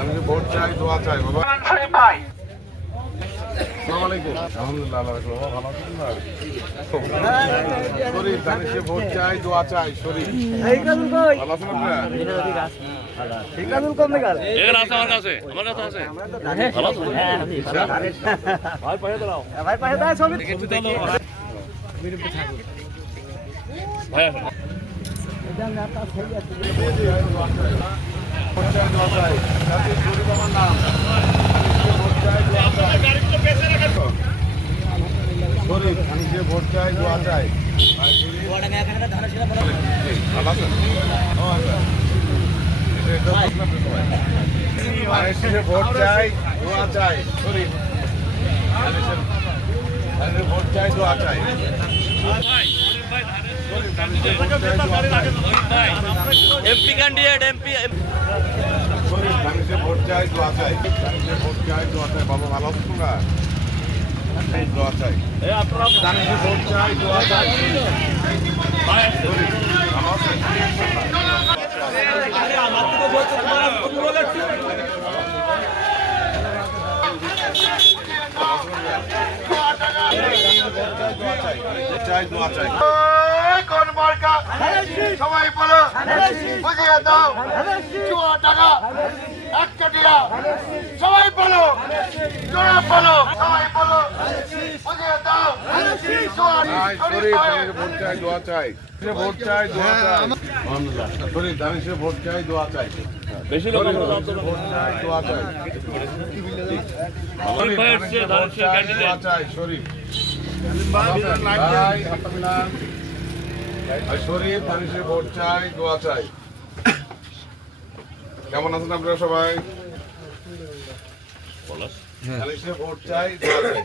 আমি ভোট চাই দোয়া চাই ভাই আমি যে ভোট চাই দোয়া চাই আচ্ছা। ভোট চাই দোয়া চাই ভোট চাই দোয়া চাই এমপি ক্যান্ডিডেট এমপি ভোট চাই দোয়া চাই ভোট চাই দোয়া চাই বাবা ভালো তোমরা দোয়া চাই আমি ভোট চাই দোয়া চাই শরীফ, ভালো আছেন? চাই দোয়া চাই কোন মার্কা সবাই বলো। বুঝিয়ে দাও। চুয়া টাকা এক কাটিয়া। সবাই বলো। জোরে বলো। সবাই বলো। বুঝিয়ে দাও। ভোট চাই দোয়া চাই। সে ভোট চাই দোয়া চাই। সে ভোট চাই দোয়া চাই। বেশি লোক ভোট চাই দোয়া চাই। দোয়া চাই শরীফ। আর শরীফ সে ভোট চাই দোয়া চাই। কেমন আছেন আপনারা সবাই? আমি ভোট চাই দোয়া চাই।